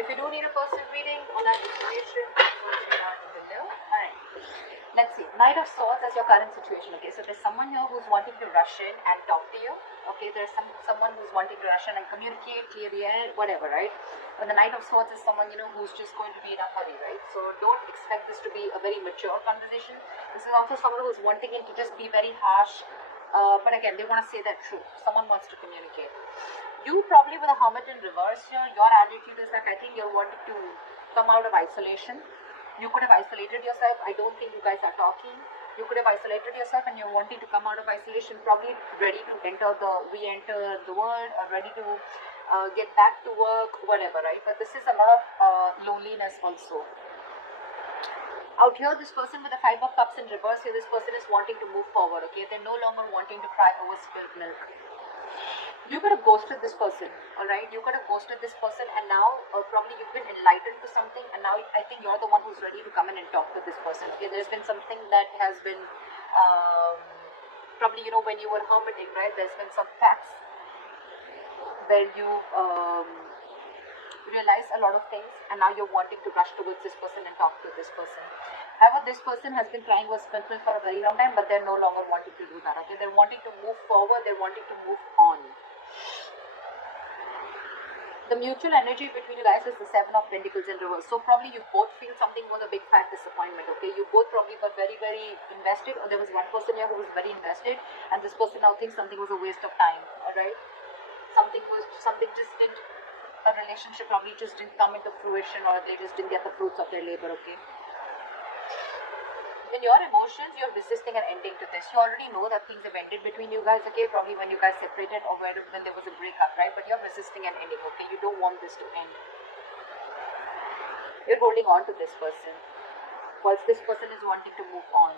If you do need a personal reading or that information, please do not below. Alright. Let's see. Knight of Swords as your current situation. Okay, so there's someone here who's wanting to rush in and talk to you. Okay, there's someone who's wanting to rush in and communicate, clear the air, whatever, right? But the Knight of Swords is someone, who's just going to be in a hurry, right? So don't expect this to be a very mature conversation. This is also someone who's wanting it to just be very harsh. But again, they want to say their truth. Someone wants to communicate. You probably with a Hermit in reverse here, your attitude is that I think you're wanting to come out of isolation. You could have isolated yourself. I don't think you guys are talking. You could have isolated yourself and you're wanting to come out of isolation, probably ready to re-enter the world, or ready to get back to work, whatever, right? But this is a lot of loneliness also. Out here, this person with the 5 of Cups in reverse here, this person is wanting to move forward, okay? They're no longer wanting to cry over spilled milk. You could have ghosted this person, alright? You could have ghosted this person, and now probably you've been enlightened to something, and now I think you're the one who's ready to come in and talk to this person. Okay, there's been something that has been probably, when you were hermiting, right? There's been some facts where you realize a lot of things, and now you're wanting to rush towards this person and talk to this person. However, this person has been trying with spiritual for a very long time, but they're no longer wanting to do that. Okay, they're wanting to move forward, they're wanting to move on. The mutual energy between you guys is the 7 of Pentacles in reverse. So probably you both feel something was a big fat disappointment. Okay, you both probably were very, very invested, or there was one person here who was very invested, and this person now thinks something was a waste of time. All right, a relationship probably just didn't come into fruition, or they just didn't get the fruits of their labor. Okay. In your emotions, you're resisting an ending to this. You already know that things have ended between you guys, okay? Probably when you guys separated, or when there was a breakup, right? But you're resisting an ending, okay? You don't want this to end. You're holding on to this person, whilst this person is wanting to move on.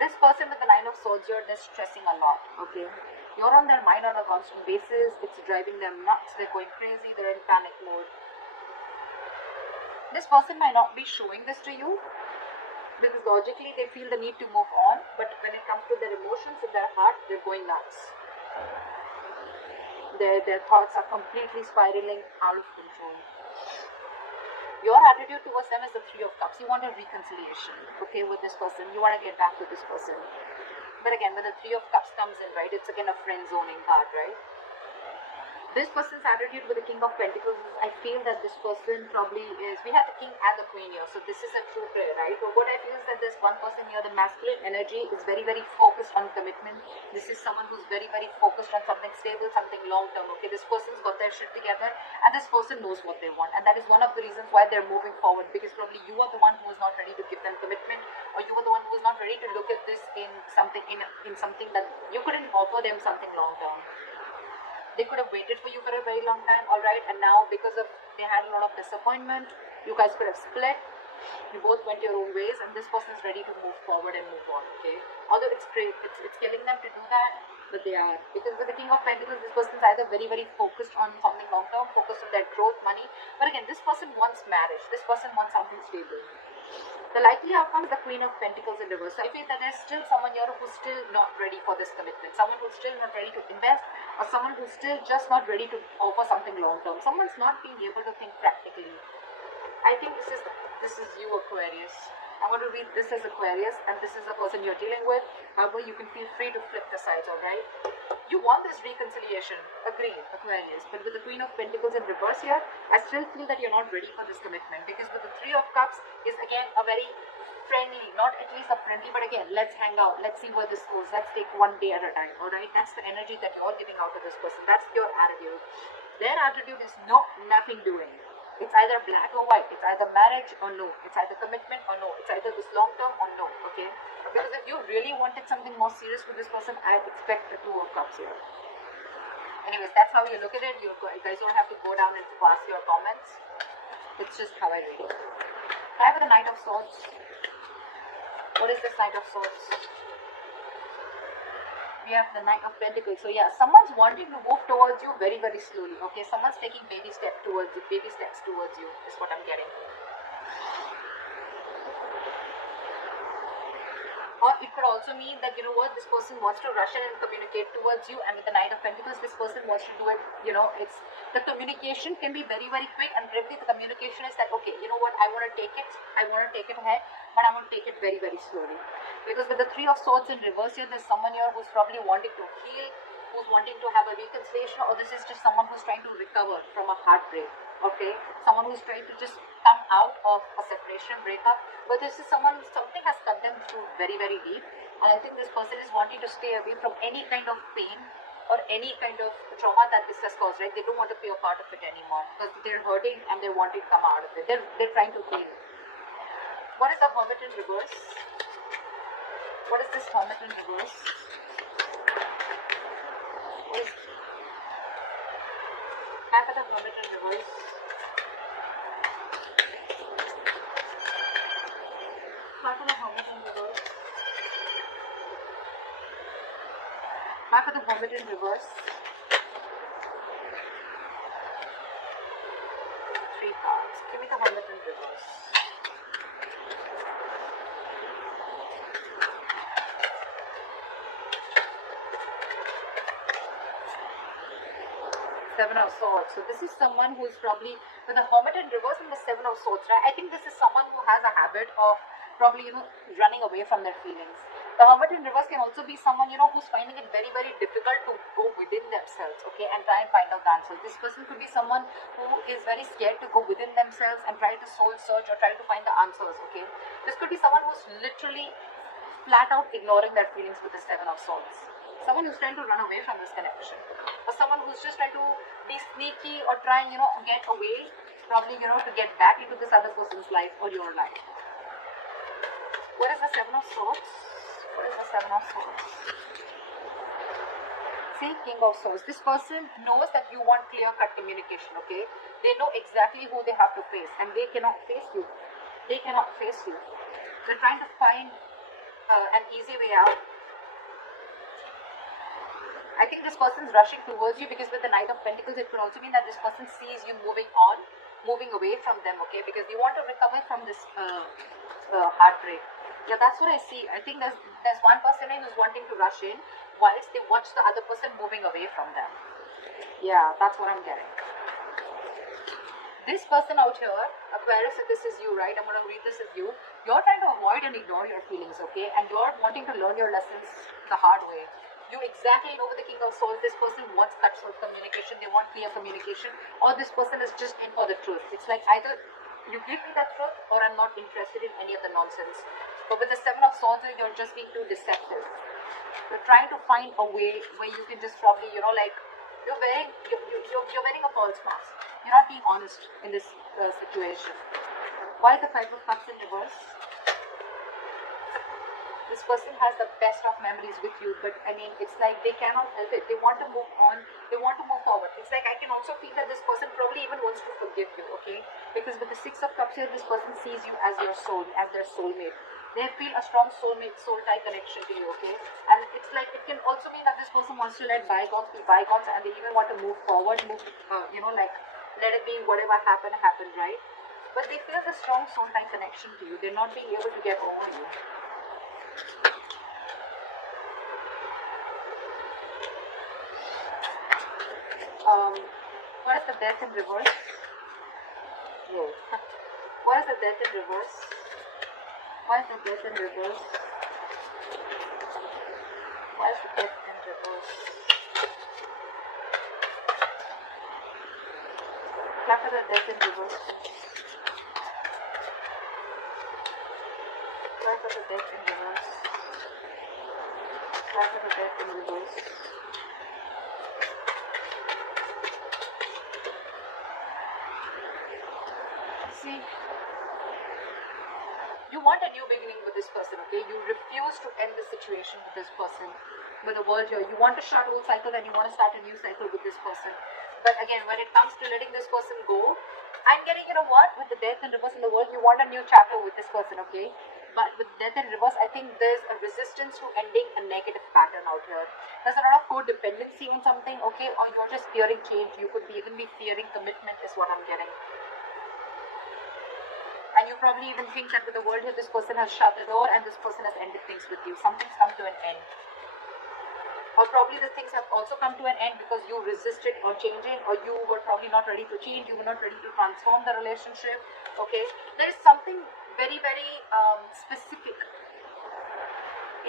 This person with the 9 of Swords, they're stressing a lot, okay? You're on their mind on a constant basis. It's driving them nuts. They're going crazy. They're in panic mode. This person might not be showing this to you, because logically they feel the need to move on, but when it comes to their emotions in their heart, they're going nuts. Their thoughts are completely spiraling out of control. Your attitude towards them is the 3 of Cups. You want a reconciliation, okay, with this person. You want to get back to this person. But again, when the 3 of Cups comes in, right, it's again a friend zoning card, right? This person's attitude with the King of Pentacles is, I feel that this person probably is, we have the King and the Queen here, so this is a true pair, right? But what I feel is that this one person here, the masculine energy, is very, very focused on commitment. This is someone who's very, very focused on something stable, something long-term, okay? This person's got their shit together, and this person knows what they want, and that is one of the reasons why they're moving forward, because probably you are the one who is not ready to give them commitment, or you are the one who is not ready to look at this in something, in something that you couldn't offer them something long-term. They could have waited for you for a very long time, alright, and now because of they had a lot of disappointment, you guys could have split, you both went your own ways, and this person is ready to move forward and move on, okay? Although it's killing them to do that, but they are. Because with the King of Pentacles, this person is either very, very focused on something long term, focused on their growth, money, but again, this person wants marriage, this person wants something stable. The likely outcome is the Queen of Pentacles in reverse. So I feel that there's still someone here who's still not ready for this commitment. Someone who's still not ready to invest, or someone who's still just not ready to offer something long term. Someone's not being able to think practically. I think this is you, Aquarius. I want to read this as Aquarius, and this is the person you're dealing with. However, you can feel free to flip the sides, alright? You want this reconciliation, agreed, Aquarius. But with the Queen of Pentacles in reverse here, I still feel that you're not ready for this commitment. Because with the 3 of Cups is again a very friendly, not at least a friendly, but again, let's hang out, let's see where this goes, let's take one day at a time, alright? That's the energy that you're giving out to this person. That's your attitude. Their attitude is nothing doing. It's either black or white. It's either marriage or no. It's either commitment or no. It's either this long term or no. Okay? Because if you really wanted something more serious with this person, I'd expect the 2 of Cups here. Anyways, that's how you look at it. You guys don't have to go down and pass your comments. It's just how I read it. Try with the Knight of Swords. What is this Knight of Swords? We have the Knight of Pentacles. So yeah, someone's wanting to move towards you very, very slowly. Okay, someone's taking baby steps towards you, is what I'm getting. Or It could also mean that, you know what, this person wants to rush in and communicate towards you, and with the Knight of Pentacles, this person wants to do it, you know, it's, the communication can be very, very quick, and probably the communication is that, okay, you know what, I want to take it ahead, but I want to take it very, very slowly. Because with the Three of Swords in reverse here, there's someone here who's probably wanting to heal, who's wanting to have a reconciliation, or this is just someone who's trying to recover from a heartbreak, okay? Someone who's trying to just come out of a separation, breakup, but this is someone, something has cut them through very, very deep, and I think this person is wanting to stay away from any kind of pain or any kind of trauma that this has caused, right? They don't want to be a part of it anymore, because they're hurting and they're wanting to come out of it. They're trying to heal. What is the Hermit in reverse? What is this Hermit in reverse? What is half of the Hermit in reverse? Half of the Hermit in reverse. Half of the Hermit in reverse. 3 cards. Give me the Hermit in reverse. Seven of Swords. So this is someone who is probably with the Hermit in reverse and the Seven of Swords, right? I think this is someone who has a habit of probably, you know, running away from their feelings. The Hermit in reverse can also be someone, you know, who's finding it very, very difficult to go within themselves, okay, and try and find out the answer. This person could be someone who is very scared to go within themselves and try to soul search or try to find the answers, okay. This could be someone who's literally flat out ignoring their feelings with the Seven of Swords. Someone who's trying to run away from this connection, or someone who's just trying to be sneaky or trying, you know, get away, probably, you know, to get back into this other person's life or your life. What is the Seven of Swords? What is the Seven of Swords? See, King of Swords. This person knows that you want clear-cut communication, okay? They know exactly who they have to face, and they cannot face you. They cannot face you. They're trying to find an easy way out. I think this person's rushing towards you, because with the Knight of Pentacles, it could also mean that this person sees you moving on, moving away from them, okay? Because you want to recover from this heartbreak. Yeah, that's what I see. I think there's one person who's wanting to rush in whilst they watch the other person moving away from them. Yeah, that's what I'm getting. This person out here, Aquarius, if this is you, right? I'm going to read this as you. You're trying to avoid and ignore your feelings, okay? And you're wanting to learn your lessons the hard way. You exactly know with the King of Swords, this person wants cutthroat communication, they want clear communication, or this person is just in for the truth. It's like either you give me that truth, or I'm not interested in any of the nonsense. But with the Seven of Swords, you're just being too deceptive. You're trying to find a way where you can just probably, you know, like, you're wearing a false mask. You're not being honest in this situation. Why is the Five of Cups in reverse? This person has the best of memories with you, but I mean, it's like they cannot help it. They want to move on. They want to move forward. It's like I can also feel that this person probably even wants to forgive you, okay? Because with the Six of Cups here, this person sees you as your soul, as their soulmate. They feel a strong soulmate, soul-tie connection to you, okay? And it's like, it can also mean that this person wants to let bygones be bygones, and they even want to move forward, you know, like, let it be whatever happened, right? But they feel the strong soul-tie connection to you. They're not being able to get over you. What is the Death in reverse? Whoa. What is the Death in reverse? What is the Death in reverse? What is the Death in reverse? Clap for the Death in reverse. Clap for the Death in reverse. Clap for the Death in reverse. See, you want a new beginning with this person, okay? You refuse to end the situation with this person, with the world here. You want to shut old cycle, and you want to start a new cycle with this person. But again, when it comes to letting this person go, I'm getting, you know what, with the Death in reverse in the world, you want a new chapter with this person, okay? But with Death in reverse, I think there's a resistance to ending a negative pattern out here. There's a lot of codependency on something, okay? Or you're just fearing change. You could even be fearing commitment is what I'm getting. And you you probably even think that with the world here, this person has shut the door and this person has ended things with you. Something's come to an end. Or probably the things have also come to an end because you resisted on changing, or you were probably not ready to change, you were not ready to transform the relationship. Okay, there is something very, very specific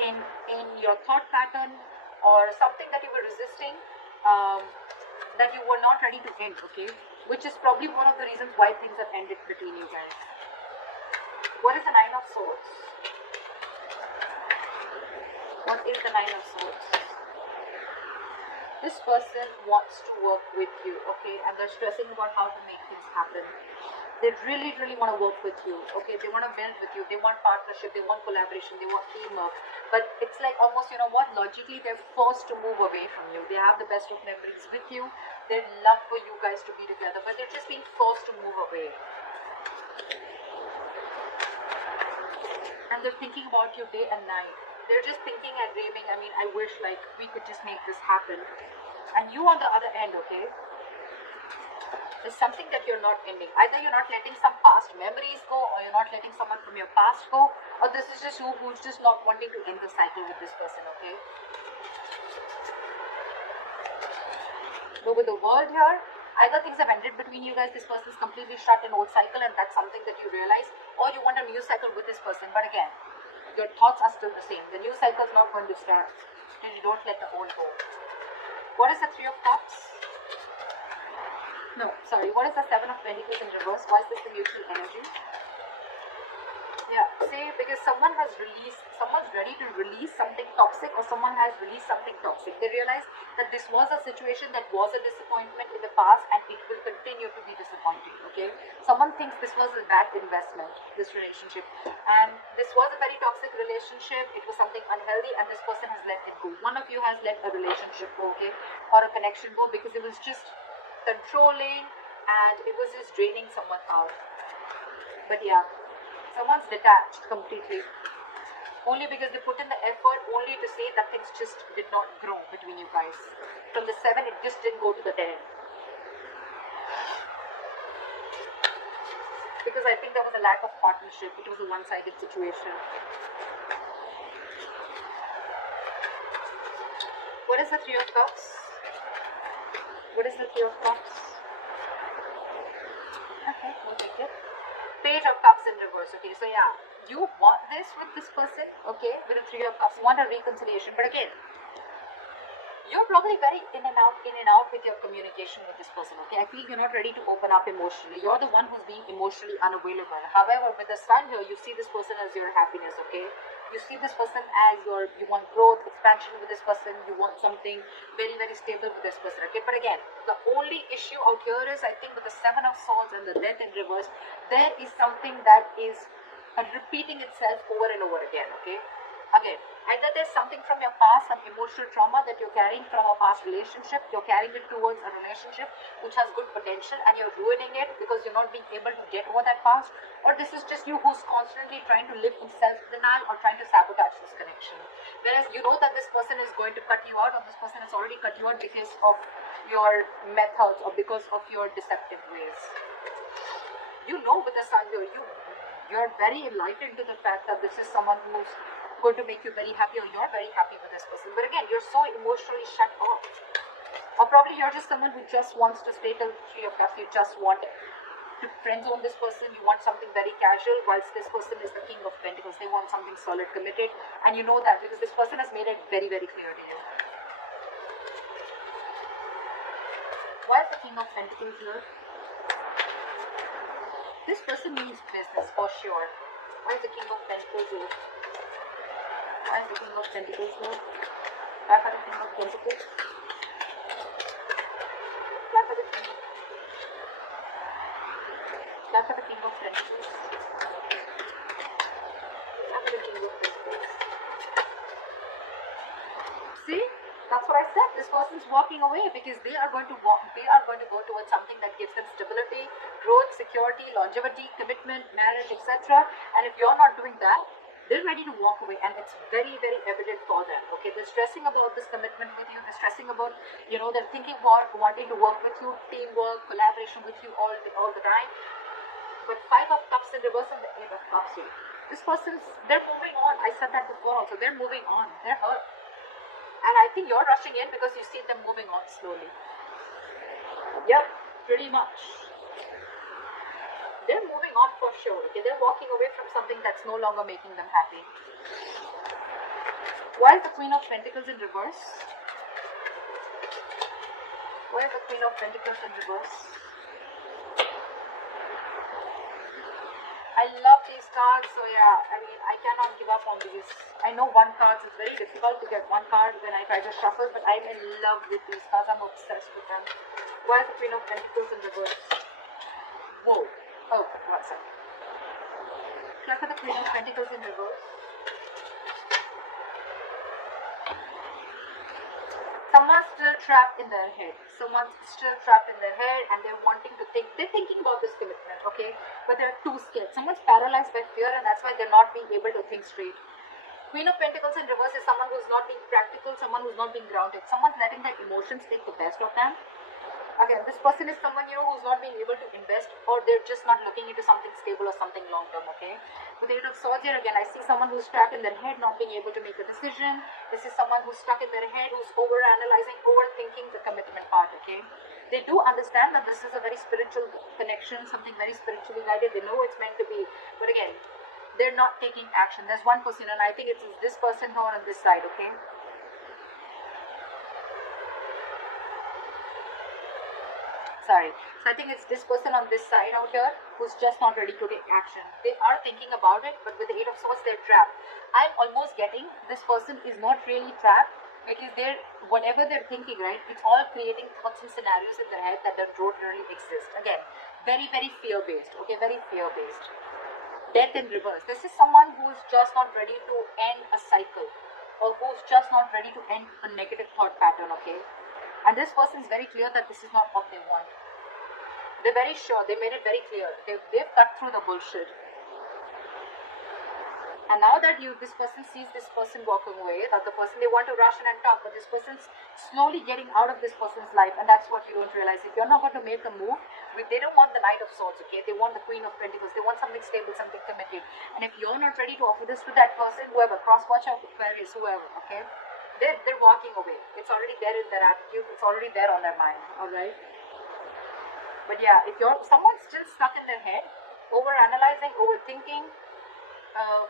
in your thought pattern, or something that you were resisting, that you were not ready to end. Okay, which is probably one of the reasons why things have ended between you guys. What is the Nine of Swords? What is the Nine of Swords? This person wants to work with you, okay, and they're stressing about how to make things happen. They really, really want to work with you, okay. They want to build with you. They want partnership. They want collaboration. They want teamwork. But it's like almost, you know what, logically they're forced to move away from you. They have the best of memories with you. They'd love for you guys to be together, but they're just being forced to move away. And they're thinking about you day and night. They're just thinking and dreaming. I mean, I wish like we could just make this happen. And you on the other end, okay, is something that you're not ending. Either you're not letting some past memories go, or you're not letting someone from your past go, or this is just you who's just not wanting to end the cycle with this person, okay. But with the world here, either things have ended between you guys, this person is completely shut in old cycle, and that's something that you realize, or you want a new cycle with this person. But again, your thoughts are still the same. The new cycle is not going to start till you don't let the old go. What is the Three of Cups? No, sorry. What is the Seven of Pentacles in reverse? Why is this the mutual energy? Yeah, see, because someone has released, someone's ready to release something toxic, or someone has released something toxic. They realize that this was a situation that was a disappointment in the past, and it will continue to be disappointing, okay? Someone thinks this was a bad investment, this relationship, and this was a very toxic relationship. It was something unhealthy, and this person has let it go. One of you has let a relationship go, okay, or a connection go, because it was just controlling, and it was just draining someone out. But yeah, someone's detached completely, only because they put in the effort, only to say that things just did not grow between you guys. From the 7, it just didn't go to the 10. Because I think there was a lack of partnership. It was a one-sided situation. What is the Three of Cups? What is the Three of Cups? Okay, we'll take it. Page of Cups in reverse. Okay, so yeah, you want this with this person, okay, with the Three of Cups. You want a reconciliation, but again, you're probably very in and out with your communication with this person, okay. I feel you're not ready to open up emotionally. You're the one who's being emotionally unavailable. However, with the Sun here, you see this person as your happiness, okay. You see this person as you want growth, expansion with this person. You want something very, very stable with this person, okay. But again, the only issue out here is, I think, with the Seven of Swords and the Death in reverse, there is something that is repeating itself over and over again, okay. Again, either there's something from your past, some emotional trauma that you're carrying from a past relationship, you're carrying it towards a relationship which has good potential, and you're ruining it because you're not being able to get over that past, or this is just you who's constantly trying to live in self-denial or trying to sabotage this connection. Whereas you know that this person is going to cut you out, or this person has already cut you out because of your methods or because of your deceptive ways. You know, with the Sun here, you're very enlightened to the fact that this is someone who's going to make you very happy, or you're very happy with this person. But again, you're so emotionally shut off. Or probably you're just someone who just wants to stay till Three of Cups. You just want to friend zone this person. You want something very casual, whilst this person is the King of Pentacles. They want something solid, committed, and you know that because this person has made it very, very clear to you. Why is the King of Pentacles here? This person means business for sure. Why is the King of Pentacles here? Why is the King of Pentacles here? Why for the King of Pentacles? Why for the King of Why for the King of Pentacles? Why for the King of Pentacles? See? That's what I said. This person's walking away because they are going to go towards something that gives them stability, growth, security, longevity, commitment, marriage, etc. And if you're not doing that, they're ready to walk away, and it's very, very evident for them. Okay, they're stressing about this commitment with you. They're stressing about, they're thinking about wanting to work with you, teamwork, collaboration with you all the time. But 5 of Cups in reverse and the 8 of Cups here. This person's, they're moving on. I said that before also. They're moving on. They're hurt. And I think you're rushing in because you see them moving on slowly. Yep, pretty much. They're moving on for sure. Okay, they're walking away from something that's no longer making them happy. Why is the Queen of Pentacles in reverse? Why is the Queen of Pentacles in reverse? I love these cards, so yeah, I mean, I cannot give up on these. I know one card is very difficult to get one card when I try to shuffle, but I'm in love with these cards. I'm obsessed with them. Why is the Queen of Pentacles in reverse? Whoa. Oh, one second. Look at the Queen of Pentacles in reverse. Someone's still trapped in their head. Someone's still trapped in their head and they're wanting to think. They're thinking about this commitment, okay? But they're too scared. Someone's paralyzed by fear and that's why they're not being able to think straight. Queen of Pentacles in reverse is someone who's not being practical, someone who's not being grounded. Someone's letting their emotions take the best of them. Again, this person is someone, you know, who's not being able to invest, or they're just not looking into something stable or something long term, okay? With the 8 of Swords here, again, I see someone who's trapped in their head, not being able to make a decision. This is someone who's stuck in their head, who's over-analyzing, overthinking the commitment part, okay? They do understand that this is a very spiritual connection, something very spiritually guided. They know it's meant to be, but again, they're not taking action. There's one person, and I think it's this person here on this side, okay? Sorry. So I think it's this person on this side out here who's just not ready to take action. They are thinking about it, but with the 8 of Swords, they're trapped. I'm almost getting this person is not really trapped because they're, whatever they're thinking, right, it's all creating thoughts and scenarios in their head that don't really exist. Again, very, very fear-based, okay, very fear-based. Death in reverse. This is someone who's just not ready to end a cycle or who's just not ready to end a negative thought pattern, okay? And this person is very clear that this is not what they want. They're very sure. They made it very clear. They've cut through the bullshit. And now that this person sees this person walking away, that the person, they want to rush in and talk, but this person's slowly getting out of this person's life, and that's what you don't realize. If you're not going to make a move, they don't want the Knight of Swords, okay? They want the Queen of Pentacles. They want something stable, something committed. And if you're not ready to offer this to that person, whoever, cross-watcher, Aquarius, whoever, okay? They're walking away. It's already there in their attitude. It's already there on their mind. Alright? But yeah, if someone's still stuck in their head, over-analyzing, overthinking,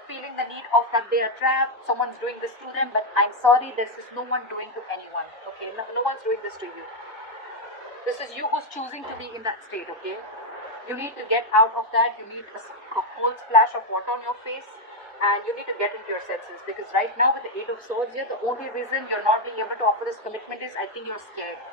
feeling the need of that they are trapped, someone's doing this to them, but I'm sorry, this is no one doing to anyone. Okay? No one's doing this to you. This is you who's choosing to be in that state, okay? You need to get out of that. You need a cold splash of water on your face. And you need to get into your senses, because right now with the 8 of Swords here, the only reason you're not being able to offer this commitment is I think you're scared.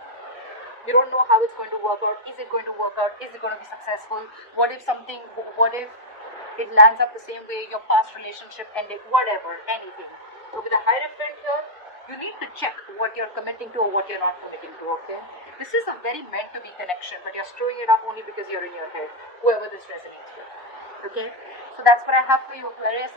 You don't know how it's going to work out. Is it going to work out? Is it going to be successful? What if it lands up the same way your past relationship ended? Whatever, anything. So with the Hierophant here, you need to check what you're committing to or what you're not committing to, okay? This is a very meant to be connection, but you're screwing it up only because you're in your head, whoever this resonates with. Okay, so that's what I have for you, Aquarius.